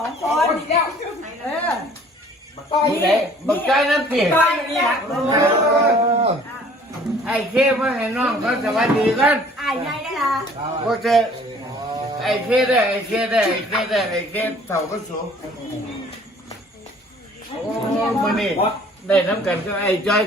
องคคนนอีกแล้วเออต่อยนี่ไหนบักใจน้ำเสียต่อยอยู่นี่ฮะไอ้เคมาให้น้องเขาสวัสดีกันอายใหญ่ได้ละก็จะไอ้เคได้ไอ้เคได้ไอ้เคได้ไอ้เคเท่าก็สูงโอ้มือนี่ได้น้ำกันก็ไอ้จ้อย